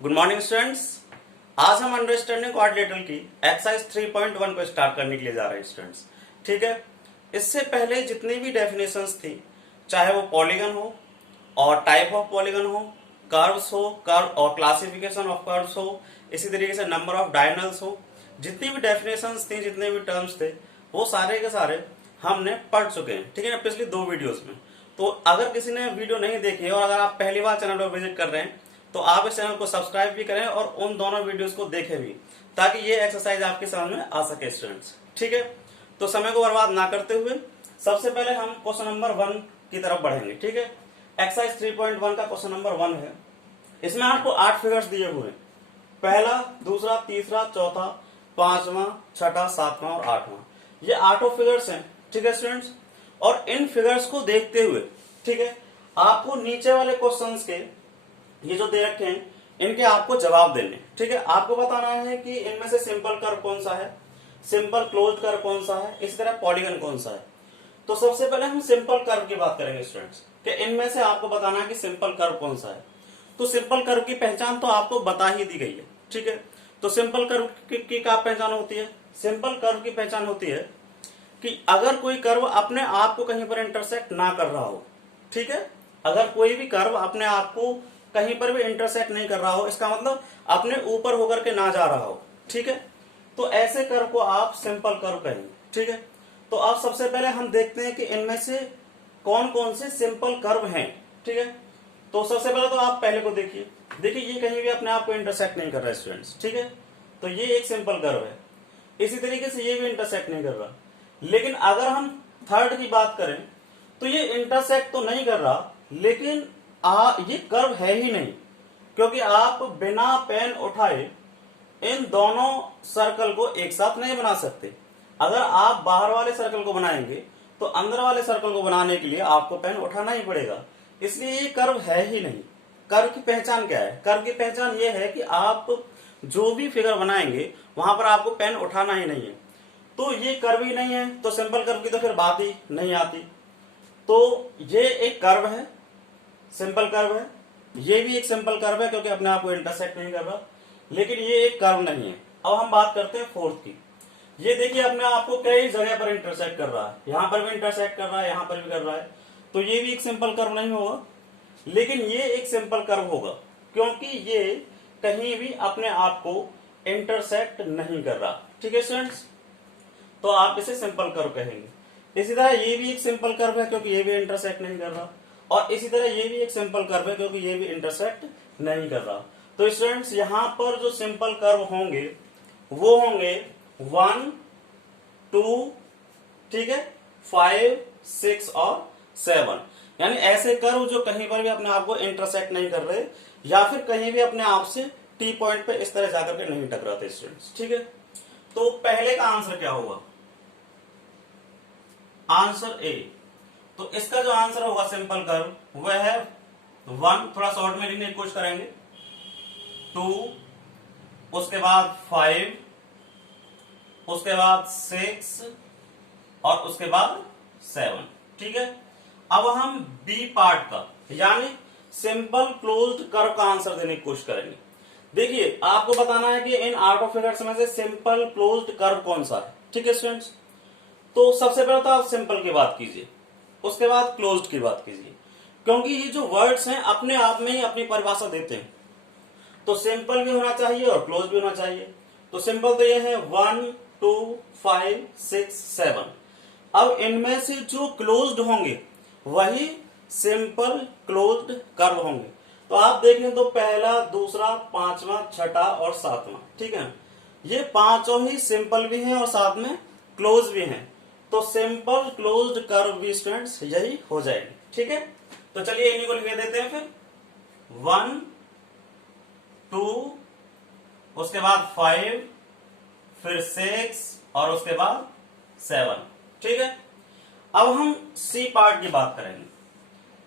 Good morning students. आज हम understanding quadrilateral की एक्सरसाइज 3.1 को स्टार्ट करने के लिए जा रहे हैं स्टूडेंट्स। ठीक है, इससे पहले जितनी भी डेफिनेशंस थी, चाहे वो पॉलीगन हो और टाइप ऑफ पॉलीगन हो, कर्व्स हो, कर्व और क्लासिफिकेशन ऑफ कर्व्स हो, इसी तरीके से नंबर ऑफ डायगोनल्स हो, जितनी भी डेफिनेशंस थी, जितने भी टर्म्स थे, वो सारे के सारे हमने पढ़ चुके हैं। ठीक है ना, पिछली 2 वीडियोस में। तो अगर किसी ने वीडियो नहीं देखी और अगर आप पहली बार चैनल पर विजिट कर रहे हैं तो आप इस चैनल को सब्सक्राइब भी करें और उन दोनों वीडियोस को देखें भी, ताकि ये एक्सरसाइज आपके समझ में आ सके स्टूडेंट्स। ठीक है, तो समय को बर्बाद ना करते हुए सबसे पहले हम क्वेश्चन नंबर 1 की तरफ बढ़ेंगे। ठीक है, एक्सरसाइज 3.1 का क्वेश्चन नंबर 1 है। इसमें आपको 8 फिगर्स दिए हुए हैं, पहला, दूसरा, तीसरा, चौथा, पांचवा, छठा, सातवां और आठवां। ये 8 फिगर्स हैं। ठीक है स्टूडेंट्स, और इन फिगर्स को देखते हुए, ठीक है, आपको नीचे वाले क्वेश्चंस के ये जो दे रखे हैं इनके आपको जवाब देने। ठीक है, आपको बताना है कि इनमें से सिंपल कर्व कौन सा है, सिंपल क्लोज्ड कर्व कौन सा है, इसी तरह पॉलीगन कौन सा है। तो सबसे पहले हम सिंपल कर्व की बात करेंगे स्टूडेंट्स, कि इनमें से आपको बताना है कि सिंपल कर्व कौन सा है। तो सिंपल कर्व की पहचान तो आपको बता ही दी गई है। ठीक है, तो सिंपल कर्व की क्या पहचान होती है? सिंपल कर्व की पहचान होती है कि अगर कोई कर्व अपने आप को कहीं पर इंटरसेक्ट ना कर रहा हो। ठीक है, अगर कोई भी कर्व अपने आप को कहीं पर भी इंटरसेक्ट नहीं कर रहा हो, इसका मतलब अपने ऊपर होकर के ना जा रहा हो। ठीक है, तो ऐसे कर्व को आप सिंपल कर्व कहेंगे। ठीक है, तो अब सबसे पहले हम देखते हैं कि इनमें से कौन कौन से सिंपल कर्व हैं। ठीक है, तो सबसे पहले तो आप पहले को देखिए ये कहीं भी अपने आप को इंटरसेक्ट नहीं कर रहा है स्टूडेंट्स। ठीक है, तो ये एक सिंपल कर्व है। इसी तरीके से ये भी इंटरसेक्ट नहीं कर रहा। लेकिन अगर हम थर्ड की बात करें तो ये इंटरसेक्ट तो नहीं कर रहा, लेकिन ये कर्व है ही नहीं, क्योंकि आप बिना पेन उठाए इन दोनों सर्कल को एक साथ नहीं बना सकते। अगर आप बाहर वाले सर्कल को बनाएंगे तो अंदर वाले सर्कल को बनाने के लिए आपको पेन उठाना ही पड़ेगा, इसलिए ये कर्व है ही नहीं। कर्व की पहचान क्या है? कर्व की पहचान ये है कि आप जो भी फिगर बनाएंगे वहां पर आपको पेन उठाना ही नहीं है। तो ये कर्व ही नहीं है तो सिंपल कर्व की तो फिर बात ही नहीं आती। तो ये एक कर्व है, सिंपल कर्व है। ये भी एक सिंपल कर्व है क्योंकि अपने आप को इंटरसेक्ट नहीं कर रहा, लेकिन ये एक कर्व नहीं है। अब हम बात करते हैं फोर्थ की। ये देखिए अपने आप को कई जगह पर इंटरसेक्ट कर रहा है, यहां पर भी इंटरसेक्ट कर रहा है, यहां पर भी कर रहा है। तो ये भी एक सिंपल कर्व नहीं होगा, लेकिन ये एक सिंपल कर्व होगा क्योंकि ये कहीं भी अपने आप को इंटरसेक्ट नहीं कर रहा। ठीक है स्टूडेंट्स, तो आप इसे सिंपल कर्व कहेंगे। इसी तरह ये भी एक सिंपल कर्व है क्योंकि ये भी इंटरसेक्ट नहीं कर रहा, और इसी तरह ये भी एक सिंपल कर्व है क्योंकि ये भी इंटरसेक्ट नहीं कर रहा। तो स्टूडेंट्स यहां पर जो सिंपल कर्व होंगे वो होंगे 1, 2, ठीक है, 5, 6 और 7। यानी ऐसे कर्व जो कहीं पर भी अपने आप को इंटरसेक्ट नहीं कर रहे, या फिर कहीं भी अपने आप से टी पॉइंट पे इस तरह जाकर के नहीं टकराते स्टूडेंट्स। ठीक है, तो पहले का आंसर क्या होगा? Answer A. तो इसका जो आंसर होगा सिंपल कर्व वह है 1, थोड़ा शॉर्ट में लिखने की कोशिश करेंगे, 2, उसके बाद 5, उसके बाद 6 और उसके बाद 7। ठीक है, अब हम बी पार्ट का यानी सिंपल क्लोज्ड कर्व का आंसर देने की कोशिश करेंगे। देखिए आपको बताना है कि इन 8 फिगर्स में से सिंपल क्लोज्ड कर्व कौन सा है। ठीक है स्टूडेंट्स, तो सबसे पहले तो आप सिंपल की बात कीजिए, उसके बाद क्लोज्ड की बात कीजिए, क्योंकि ये जो वर्ड्स हैं अपने आप में ही अपनी परिभाषा देते हैं। तो सिंपल भी होना चाहिए और क्लोज भी होना चाहिए। तो सिंपल तो ये है 1, 2, 5, 6, 7। अब इनमें से जो क्लोज्ड होंगे वही सिंपल क्लोज्ड कर्व होंगे। तो आप देख लें तो पहला, दूसरा, पांचवा, छठा और सातवां। ठीक है, ये पांचों ही सिंपल भी हैं और साथ में क्लोज भी हैं। तो सिंपल क्लोज्ड कर्व भी स्टूडेंट्स यही हो जाएगी। ठीक है, तो चलिए इन्हीं को लिख देते हैं फिर 1, 2, उसके बाद 5, फिर 6 और उसके बाद 7। ठीक है, अब हम सी पार्ट की बात करेंगे।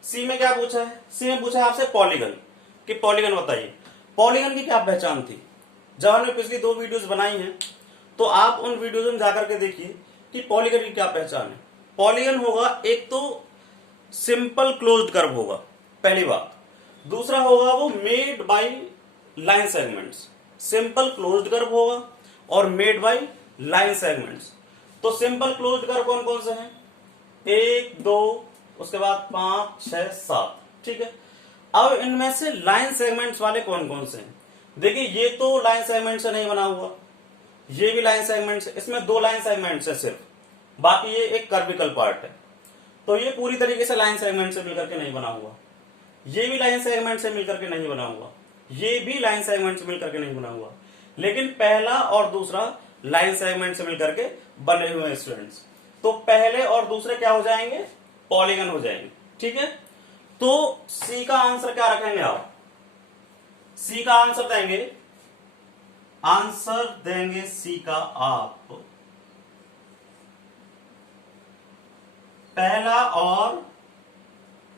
सी में क्या पूछा है? सी में पूछा है आपसे पॉलीगन, कि पॉलीगन बताइए। पॉलीगन की क्या पहचान थी? जब हमने पिछली 2 वीडियोस बनाई हैं तो आप उन वीडियोस में जाकर के देखिए कि पॉलीगन की क्या पहचान है। पॉलीगन होगा एक तो सिंपल क्लोज्ड कर्व होगा, पहली बात। दूसरा होगा वो made by line segments, simple closed curve होगा और मेड बाय लाइन सेगमेंट्स। तो सिंपल क्लोज्ड कर्व कौन कौन से हैं? 1 2 उसके बाद 5 6 7, ठीक है। अब इनमें से लाइन सेगमेंट्स वाले कौन कौन से हैं? देखिए ये तो लाइन सेगमेंट से नहीं बना हुआ, ये भी लाइन सेगमेंट से, इसमें 2 लाइन सेगमेंट्स है सिर्फ, बाकी ये एक कर्विकल पार्ट है। तो ये पूरी तरीके से लाइन सेगमेंट से मिलकर के नहीं बना हुआ, ये भी लाइन सेगमेंट से मिलकर के नहीं बना हुआ, ये भी लाइन सेगमेंट से मिलकर के नहीं बना हुआ, लेकिन पहला और दूसरा लाइन सेगमेंट से मिलकर के बने हुए हैं स्टूडेंट्स। तो पहले और दूसरे क्या हो जाएंगे? पॉलीगन हो जाएंगे, ठीक है। तो सी का आंसर क्या रखेंगे आप? सी का आंसर देंगे सी का आप पहला और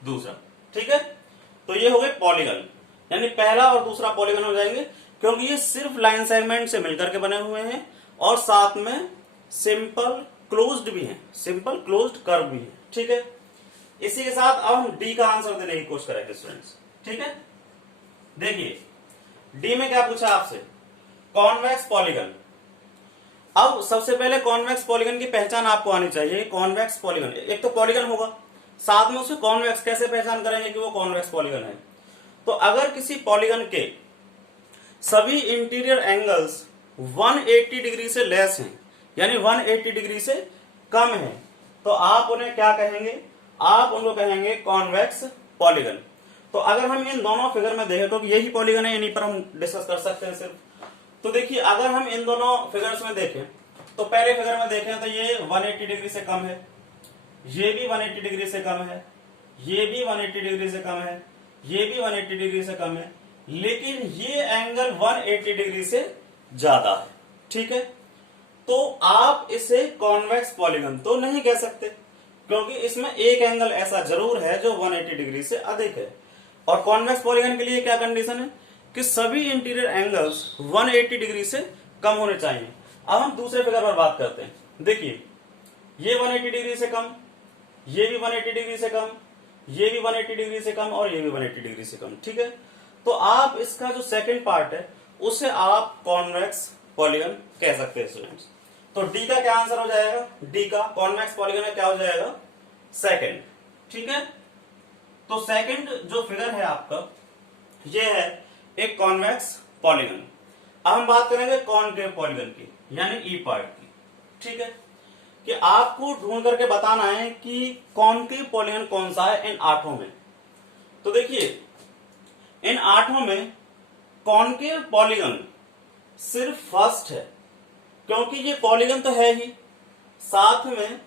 दूसरा, ठीक है। तो ये हो गए पॉलीगन, यानी पहला और दूसरा पॉलीगन हो जाएंगे, क्योंकि ये सिर्फ लाइन सेगमेंट से मिलकर के बने हुए हैं और साथ में सिंपल क्लोज्ड भी हैं, सिंपल क्लोज्ड कर्व भी है, ठीक है। इसी के साथ अब हम डी का आंसर देने की कोशिश करेंगे स्टूडेंट्स, ठीक है। देखिए डी में क्या पूछा आपसे? Convex polygon. अब सबसे पहले कॉन्वेक्स पॉलीगन की पहचान आपको आनी चाहिए। कॉन्वेक्स पॉलीगन, एक तो पॉलीगन होगा, साथ में उसे कॉन्वेक्स कैसे पहचान करेंगे कि वो कॉन्वेक्स पॉलीगन है? तो अगर किसी पॉलीगन के सभी इंटीरियर एंगल्स 180 डिग्री से लेस हैं, यानी 180 डिग्री से कम है, तो आप उन्हें क्या कहेंगे? आप उनको कहेंगे कॉन्वेक्स पॉलीगन। तो अगर हम इन दोनों फिगर में देखें तो यही पॉलीगन है, इन्हीं पर हम डिस्कस कर सकते हैं सिर्फ। तो देखिए अगर हम इन दोनों फिगर्स में देखें तो पहले फिगर में देखें तो ये 180 डिग्री से कम है, ये भी 180 डिग्री से कम है, ये भी 180 डिग्री से कम है, ये भी 180 डिग्री से कम है, लेकिन ये एंगल 180 डिग्री से ज्यादा है, ठीक है। तो आप इसे कॉन्वेक्स पॉलीगन तो नहीं कह सकते, क्योंकि इसमें एक एंगल ऐसा जरूर है जो 180 डिग्री से अधिक है। और कॉन्वेक्स पॉलीगन के लिए क्या कंडीशन है कि सभी इंटीरियर एंगल्स 180 डिग्री से कम होने चाहिए। अब हम दूसरे फिगर पर बात करते हैं। देखिए ये 180 डिग्री से कम, ये भी 180 डिग्री से कम, ये भी 180 डिग्री से कम और ये भी 180 डिग्री से कम, ठीक है। तो आप इसका जो सेकंड पार्ट है उसे आप कॉन्वेक्स पॉलीगन कह सकते हैं स्टूडेंट्स। तो डी का क्या आंसर हो जाएगा? डी का कॉन्वेक्स पॉलीगन में क्या हो जाएगा? सेकंड, ठीक है। तो सेकंड जो फिगर है आपका ये है एक कॉन्वेक्स पॉलीगन। अब हम बात करेंगे कॉनकेव पॉलीगन की, यानी ई पार्ट की, ठीक है। कि आपको ढूंढ करके बताना है कि कॉनकेव पॉलीगन कौन सा है इन 8 में। तो देखिए इन 8 में कॉनकेव पॉलीगन सिर्फ फर्स्ट है, क्योंकि ये पॉलीगन तो है ही, साथ में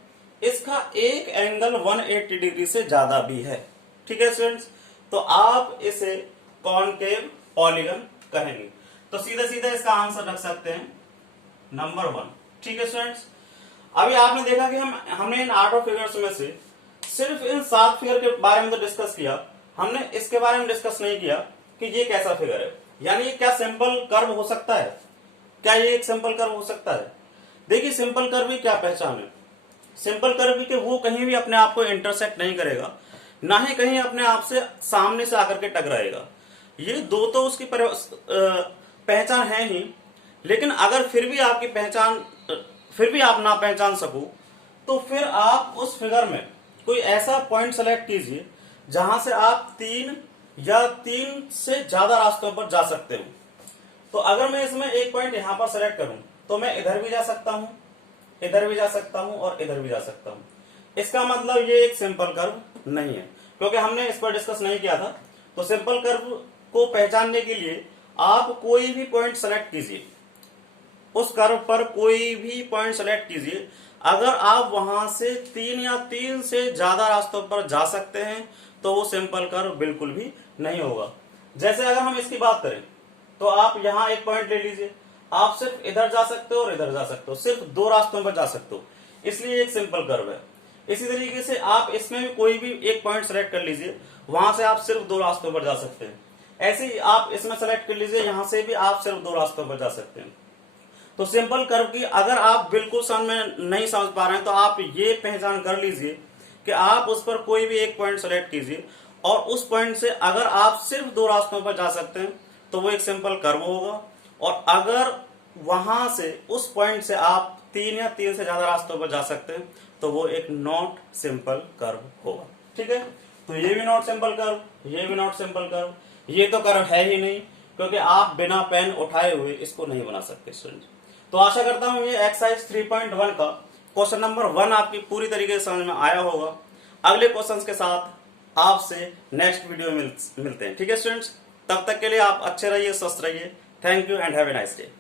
इसका एक एंगल 180 डिग्री से ज्यादा भी है, ठीक है स्टूडेंट्स। तो आप इसे कॉनकेव पॉलीगन कहेंगे। तो सीधा सीधा इसका आंसर रख सकते हैं नंबर 1, ठीक है स्टूडेंट्स। अभी आपने देखा कि हमने इन 8 फिगर्स में से सिर्फ इन 7 फिगर के बारे में तो डिस्कस किया, हमने इसके बारे में डिस्कस नहीं किया कि ये कैसा फिगर है, यानी क्या सिंपल कर्व हो सकता है? क्या ये एक सिंपल कर्व हो सकता है? देखिए सिंपल कर्व की क्या पहचान है? सिंपल कर्व के वो कहीं भी अपने आप को इंटरसेक्ट नहीं करेगा, ना ही कहीं अपने आप से सामने से आकर के टकराएगा। ये दो तो उसकी पहचान है ही, लेकिन अगर फिर भी आप ना पहचान सको तो फिर आप उस फिगर में कोई ऐसा पॉइंट सेलेक्ट कीजिए जहां से आप 3 या 3 से ज्यादा रास्तों पर जा सकते हो। तो अगर मैं इसमें एक पॉइंट यहां पर सेलेक्ट करूं तो मैं इधर भी जा सकता हूं, इधर भी जा सकता हूं और इधर भी जा सकता हूं। इसका मतलब ये एक सिंपल कर्व नहीं है, क्योंकि हमने इस पर डिस्कस नहीं किया था। तो सिंपल कर्व को पहचानने के लिए आप कोई भी पॉइंट सेलेक्ट कीजिए, उस कर्व पर कोई भी पॉइंट सेलेक्ट कीजिए। अगर आप वहां से 3 या 3 से ज्यादा रास्तों पर जा सकते हैं तो वो सिंपल कर्व बिल्कुल भी नहीं होगा। जैसे अगर हम इसकी बात करें तो आप यहां एक पॉइंट ले लीजिए, आप सिर्फ इधर जा सकते हो और इधर जा सकते हो, सिर्फ 2 रास्तों पर जा सकते हो, इसलिए एक सिंपल कर्व है। इसी तरीके से आप इसमें भी कोई भी एक पॉइंट सेलेक्ट कर लीजिए, वहां से आप सिर्फ 2 रास्तों पर जा सकते हैं। ऐसे ही आप इसमें सेलेक्ट कर लीजिए, यहां से भी आप सिर्फ 2 रास्तों पर जा सकते हैं। तो सिंपल कर्व की अगर आप बिल्कुल समझ में नहीं समझ पा रहे हैं तो आप ये पहचान कर लीजिए कि आप उस पर कोई भी एक पॉइंट सेलेक्ट कीजिए और उस पॉइंट से अगर आप सिर्फ 2 रास्तों पर जा सकते हैं तो वो एक सिंपल कर्व होगा। और अगर वहां से उस पॉइंट से आप 3 या 3 से ज्यादा रास्तों पर जा सकते हैं तो वो एक नॉट सिंपल कर्व होगा। ठीक है, तो ये भी नॉट सिंपल कर्व, ये भी नॉट सिंपल कर्व, ये तो कर्व है ही नहीं, क्योंकि आप बिना पेन उठाए हुए इसको नहीं बना सकते स्टूडेंट। तो आशा करता हूं ये एक्सरसाइज 3.1 का क्वेश्चन नंबर 1 आपकी पूरी तरीके से समझ में आया होगा। अगले क्वेश्चंस के साथ आपसे नेक्स्ट वीडियो में मिलते हैं। ठीक है स्टूडेंट्स, तब तक के लिए आप अच्छे रहिए, स्वस्थ रहिए। Thank you and have a nice day.